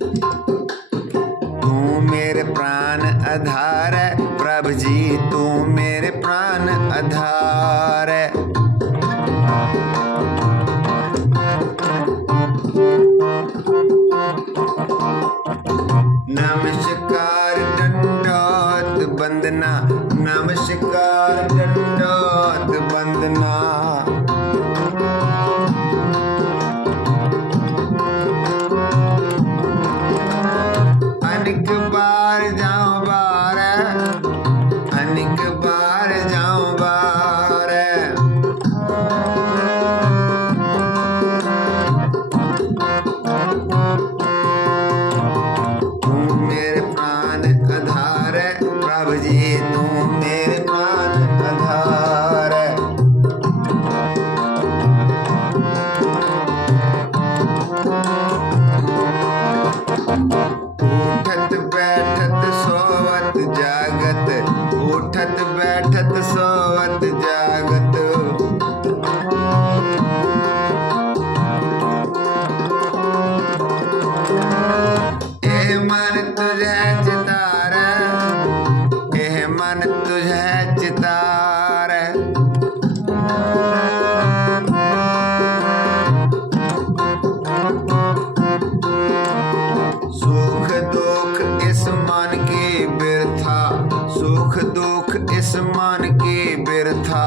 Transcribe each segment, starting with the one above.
तू मेरे प्राण आधार है प्रभु जी तू मेरे प्राण आधार है। नमस्कार दंडोत वंदना नमस्कार दंडोत वंदना मन के बिरथा।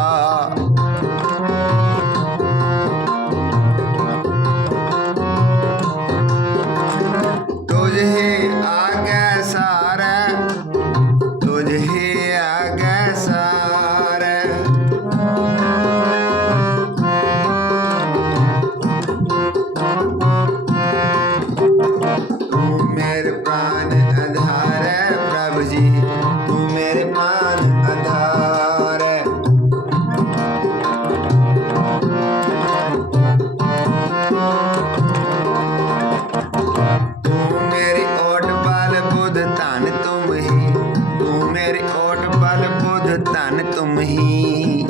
बल बुध धन तुम ही।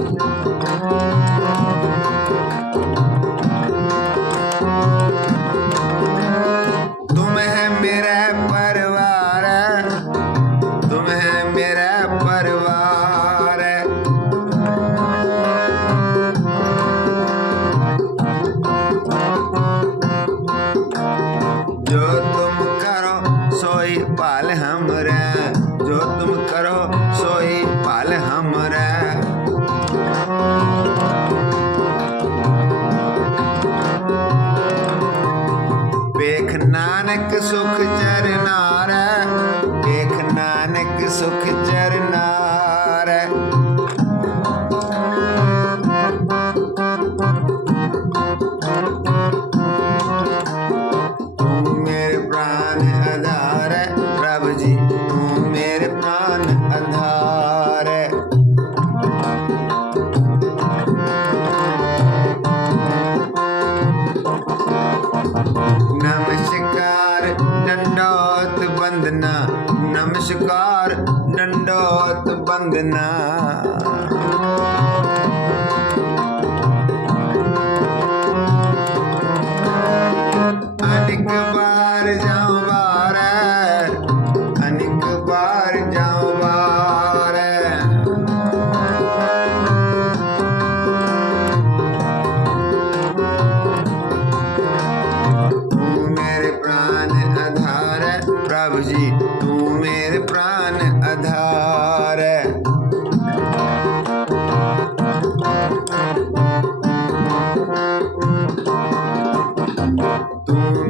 तुम है मेरा परिवार, तुम है मेरा परिवार। जो तुम करो, सोई पाल हमरा। ਨਾਨਕ ਸੁਖ ਚਰਨਾਰ ਦੇਖ ਨਾਨਕ ਸੁਖ ਚਰਨਾਰ दंडोत वंदना नमस्कार दंडोत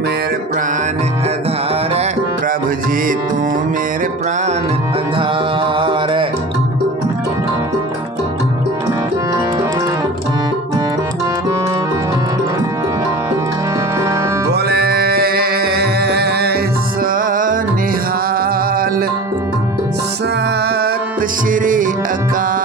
मेरे प्राण आधार है। प्रभु जी तू मेरे प्राण आधार है। श्री अकाल।